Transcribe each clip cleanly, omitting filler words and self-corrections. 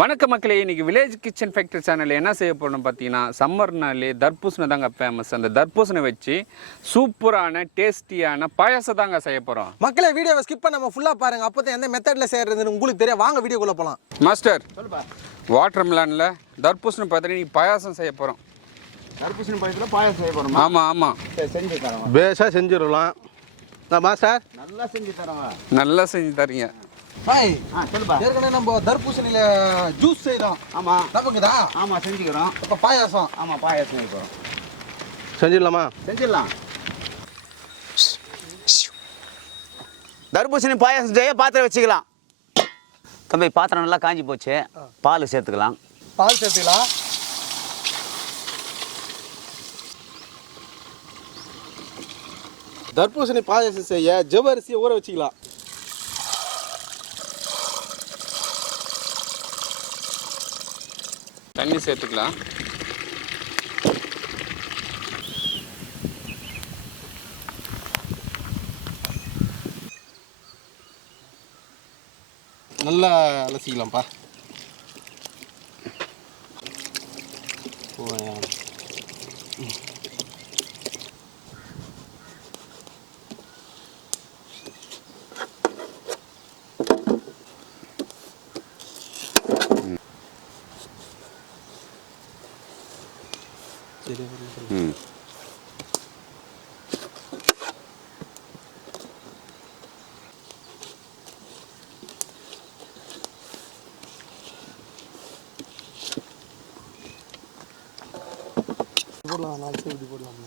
வணக்கம் மக்களே, இன்னைக்கு வில்லேஜ் கிச்சன் ஃபேக்டரி சேனலில் என்ன செய்ய போகிறோம்னு பார்த்தீங்கன்னா, சம்மர்னாலே தர்பூசணி தாங்க ஃபேமஸ். அந்த தர்பூசணி வச்சு சூப்பரான டேஸ்டியான பாயாசம் தாங்க செய்ய போகிறோம். மக்களே, வீடியோவை ஸ்கிப் பண்ணாம ஃபுல்லாக பாருங்க. அப்போ தான் எந்த மெத்தடில் செய்யறதுன்னு உங்களுக்கு தெரியும். வாங்க வீடியோக்குள்ளே போகலாம். மாஸ்டர், வாட்டர் மிலானில் தர்பூசணி பார்த்தீங்கன்னா நீ பாயாசம் செய்ய போகிறோம். தர்பூசணி பாயசத்தில் பாயாசம் செய்ய போகிறோம். ஆமாம் ஆமாம், செஞ்சு தரோம். பேஸாக செஞ்சிடலாம். மாஸ்டர் நல்லா செஞ்சு தரோங்க. நல்லா செஞ்சு தரீங்க. சொல்லுப்பா. ஏற்கனவே நம்ம தர்பூசணியில் ஜூஸ் செய்தோம். ஆமாம் நமக்குதா? ஆமாம் செஞ்சுக்கிறோம். இப்போ பாயாசம். ஆமாம் பாயாசம் செய்ய போகிறோம். செஞ்சிடலாமா? செஞ்சிடலாம். தர்பூசணி பாயாசம் செய்ய பாத்திரம் வச்சுக்கலாம். தம்பி, பாத்திரம் நல்லா காஞ்சி போச்சு. பால் சேர்த்துக்கலாம். பால் சேர்த்துக்கலாம். தர்பூசணி பாயாசம் செய்ய ஜவ்வரிசியை ஊற வச்சுக்கலாம். தண்ணி சேர்த்துக்கலாம். நல்லா அலசிக்கலாம்ப்பா. போடலாம், 4 சைடு போடலாம்.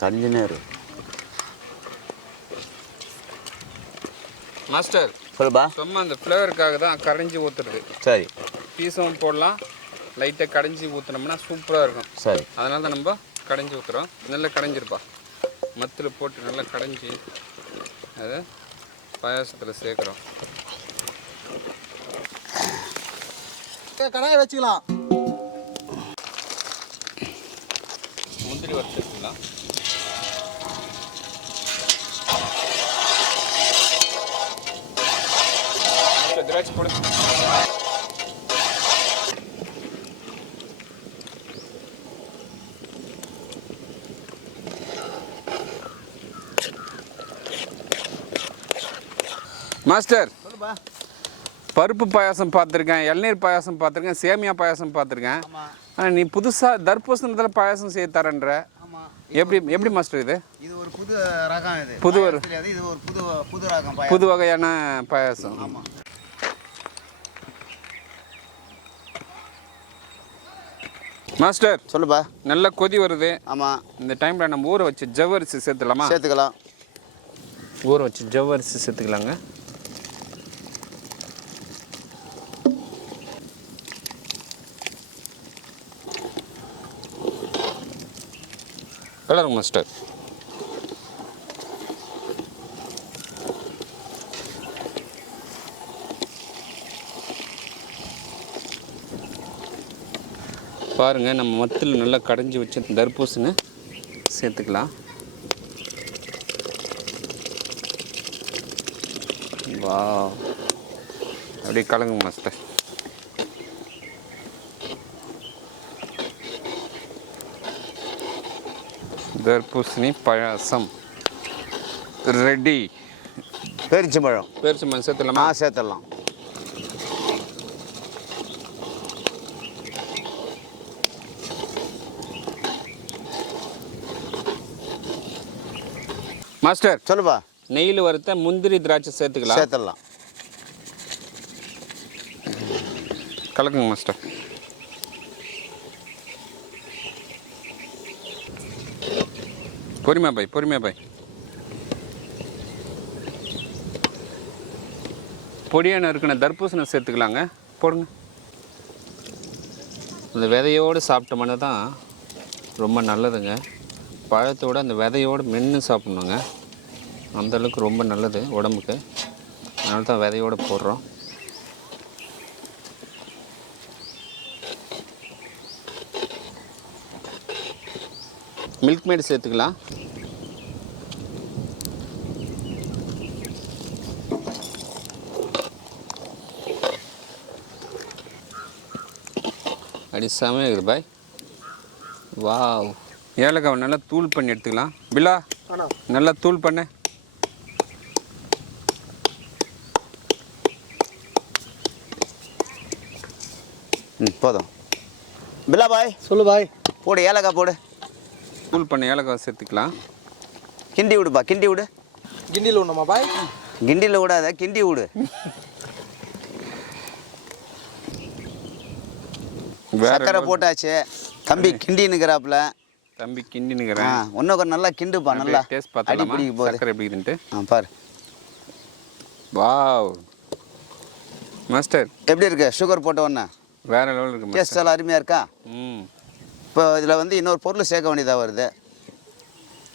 கஞ்சி நேரம். மாஸ்டர் சொல்லுப்பா. சும்மா அந்த ஃப்ளேவருக்காக தான் கரைஞ்சி ஊற்றுறது. சரி, பீஸும் போடலாம். லைட்டாக கடைஞ்சி ஊற்றினோம்னா சூப்பராக இருக்கும். சரி, அதனால தான் நம்ம கடைஞ்சி ஊற்றுறோம். நல்லா கடைஞ்சிருப்பா. மத்தில் போட்டு நல்லா கடைஞ்சி அதை பாயாசத்தில் சேர்க்குறோம். கடாயை வச்சுக்கலாம். முந்திரி வறுத்துக்கலாம். திராட்சை போடு. மாஸ்டர், சொல்லுப்பா. பருப்பு பாயாசம் பார்த்துருக்கேன், இளநீர் பாயாசம் பார்த்துருக்கேன், சேமியா பாயாசம் பார்த்துருக்கேன். ஆனால் நீ புதுசாக தர்பூசணத்தில் பாயாசம் செய்ய தரேன்ற. எப்படி மாஸ்டர் இது? இது ஒரு புது ரகம். இது இது ஒரு புது ரகம், புது வகையான பாயாசம். ஆமாம். மாஸ்டர் சொல்லுப்பா. நல்லா கொதி வருது. ஆமாம். இந்த டைமில் நம்ம ஊற வச்சு ஜவ்வரிசி சேர்த்துக்கலாமா? சேர்த்துக்கலாம். ஊற வச்சு ஜவ்வரிசி சேர்த்துக்கலாங்க. Colour master. பாருங்கள் நம்ம மத்தில் நல்லா கடைஞ்சி வச்ச தர்பூசணி சேர்த்துக்கலாம். வாவ், அப்படியே கலங்க மாஸ்டர். தர்பூசணி பாயாசம் ரெடி. பேரிச்சம்பழம் சேர்த்துலாமா? சேர்த்துடலாம். மாஸ்டர் சொல்லுப்பா. நெய்யில் வறுத்த முந்திரி திராட்சை சேர்த்துடலாம். கலக்குங்க மாஸ்டர். பொறுமையா பாய். பொடியான இருக்கிற தர்பூசணி சேர்த்துக்கலாங்க. போடுங்க. அந்த விதையோடு சாப்பிட்டோம்னா தான் ரொம்ப நல்லதுங்க. பழத்தோடு அந்த விதையோடு மென்று சாப்பிட்ணுங்க. அந்தளவுக்கு ரொம்ப நல்லது உடம்புக்கு. அதனால தான் விதையோடு போடுறோம். மில்க் மேட் சேர்த்துக்கலாம். அடி செமையாக இருக்குது பாய். வாவ், ஏலக்காவை நல்லா தூள் பண்ணி எடுத்துக்கலாம். பில்லா நல்லா தூள் பண்ண. போதும். பில்லா பாய் சொல்லு பாய். போடு, ஏலக்காய் போடு. தூள் பண்ண ஏலக்காய் சேர்த்துக்கலாம். கிண்டி விடுப்பா, கிண்டி விடு. கிண்டியில் விடணுமா பாய்? கிண்டியில் விடாத, கிண்டி விடு. சக்கரை போட்டாச்சு. தம்பி கிண்டினுக்கிறாப்புல. தம்பி கிண்டினுக்கிறேன். இன்னும் கொஞ்சம் நல்லா கிண்டுப்பா. நல்லா டேஸ்ட் பார்த்தலாமா? சக்கரை எப்படி இருக்குன்ட்டு பாரு. வாவ் மாஸ்டர், எப்படி இருக்கு? சுகர் போட்ட உடனே வேற லெவல் இருக்கு. டேஸ்ட் எல்லாம் அருமையாக இருக்கா? இப்போ இதில் வந்து இன்னொரு பொருள் சேர்க்க வேண்டியதாக வருது.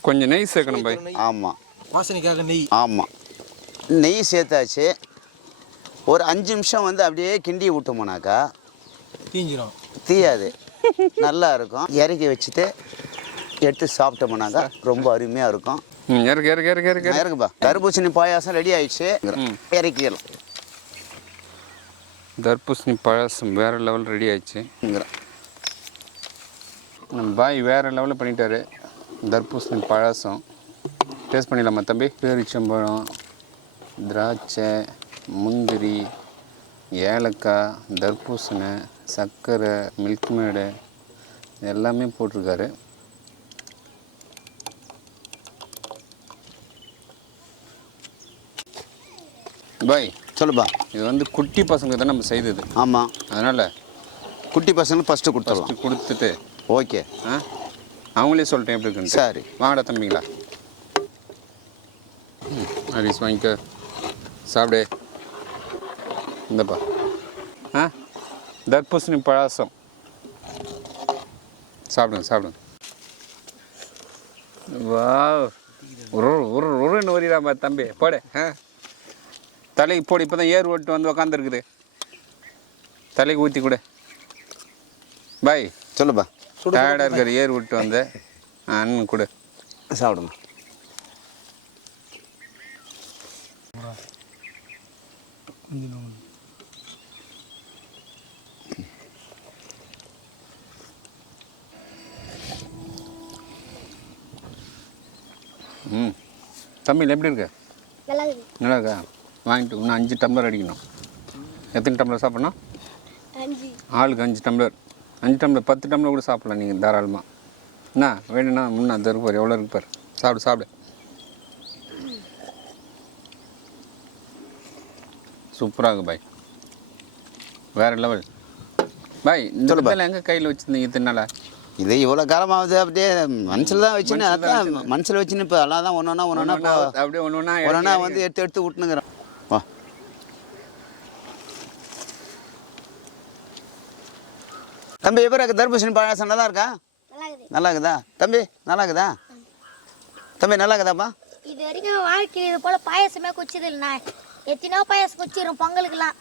கொஞ்சம் நெய் சேர்க்கணும் பாய். ஆமாம், வாசனைக்காக நெய். ஆமாம், நெய் சேர்த்தாச்சு. ஒரு 5 நிமிஷம் வந்து அப்படியே கிண்டி விட்டோம்னாக்கா தீஞ்சிரும். தீயாது, நல்லா இருக்கும். இறக்கி வச்சுட்டு எடுத்து சாப்பிட்டோம்னாக்கா ரொம்ப அருமையாக இருக்கும். இருக்குப்பா. தர்பூசணி பாயாசம் ரெடி ஆயிடுச்சு. இறக்கிடலாம். தர்பூசணி பாயாசம் வேற லெவல் ரெடி ஆயிடுச்சு. நம்ம பாய் வேற லெவலில் பண்ணிட்டாரு. தர்பூசணி பாயாசம் டேஸ்ட் பண்ணிடலாமா தம்பி? பேரிச்சம்பழம், திராட்சை, முந்திரி, ஏலக்காய், தர்பூசணி, சர்க்கரை, மில்க் மேடு எல்லாமே போட்டிருக்காரு. பாய் சொல்லுப்பா. இது வந்து குட்டி பசங்க தான் நம்ம செய்தது. ஆமாம், அதனால் குட்டி பசங்களுக்கு ஃபஸ்ட்டு கொடுத்துடலாம். கொடுத்துட்டு ஓகே. அவங்களே சொல்லிட்டேன் எப்படி இருக்குன்னு. சரி, வாங்கடா தம்பிங்களா. ஹரிஸ் வாங்கிக்க, சாப்பிடு. இந்தப்பா தர்பூசணி பாயாசம் சாப்பிடுங்க. வா, உருன்னு வரிடாமா தம்பி. போடு. தலைக்கு போடு. இப்போ தான் ஏர் ஓட்டு வந்து உக்காந்துருக்குது. தலைக்கு ஊற்றி கொடு பாய். சொல்லுப்பா. டயர்டாக இருக்கிற ஏர் விட்டு வந்து அண்ணன் கொடு, சாப்பிடுங்க. தமிழ் எப்படி இருக்கு? நல்லா இருக்கா? வாங்கிட்டு இன்னும் 5 டம்ளர் அடிக்கணும். எத்தனை டம்ளர் சாப்பிட்ணும்? ஆளுக்கு 5 டம்ளர். 5 டம்ளர் 10 டம்ளர் கூட சாப்பிட்லாம் நீங்கள் தாராளமாக. என்ன வேணும்னா முன்னா அது இருப்பார், எவ்வளோ இருப்பார். சாப்பிடு. சூப்பராக இருக்கு பாய், வேறு லெவல் பாய். இந்த இடத்துல எங்கே கையில் வச்சுருந்தீங்க இத்தனால? இது இவ்வளோ காலமாகுது. அப்படியே மனசில் தான் வச்சுன்னு, அதான் மனசில் வச்சுன்னு இப்போ எல்லாம் தான் ஒன்றா அப்படியே ஒன்றா வந்து எடுத்து விட்டுனுங்கிறோம். வா தம்பி, எப்படி தர்பூசணி பாயாசம் நல்லா இருக்கா? நல்லா இருக்குதா தம்பி? நல்லா இருக்குதா தம்பி? நல்லா இருக்குதாப்பா? இது வரைக்கும் வாழ்க்கையில் இது போல பாயசமே குடிச்சது இல்லை. எத்தனோ பாயாசம் குச்சிரும் பொங்கலுக்குலாம்.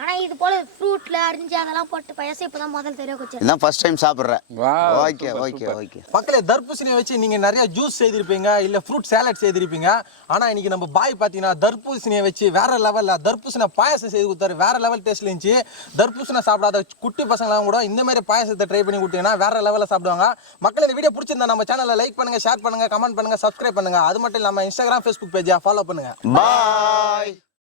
ஆனா இது போல ஃப்ரூட்ல அரிஞ்சு அதெல்லாம் போட்டு பாயாசம் இப்பதான் முதல் தெரிய குச்சிரும். இதான் ஃபர்ஸ்ட் டைம் சாப்பிடுறேன். Okay okay okay. மக்களே தர்பூசணியை வச்சு நீங்க நிறைய ஜூஸ் செய்திருப்பீங்க இல்ல ஃப்ரூட் சாலட் செய்திருப்பீங்க. ஆனா இன்னைக்கு நம்ம பாய் பாத்தீங்கன்னா தர்பூசணியை வச்சு வேற லெவல்ல தர்பூசணி பாயாசம் செய்து கொடுத்தாரு. வேற லெவல் டேஸ்ட்ல இருந்துச்சு. தர்பூசணி சாப்பிடாத குட்டி பசங்களாம் கூட இந்த மாதிரி பாயாசத்தை ட்ரை பண்ணி கொடுத்தீங்கன்னா வேற லெவல்ல சாப்பிடுவாங்க. மக்களே இந்த வீடியோ பிடிச்சிருந்தா நம்ம சேனலை லைக் பண்ணுங்க, ஷேர் பண்ணுங்க, கமெண்ட் பண்ணுங்க, சப்ஸ்கிரைப் பண்ணுங்க. அது மட்டும் இல்லாம இன்ஸ்டாகிராம், ஃபேஸ்புக் பேஜை ஃபாலோ பண்ணுங்க. பாய்.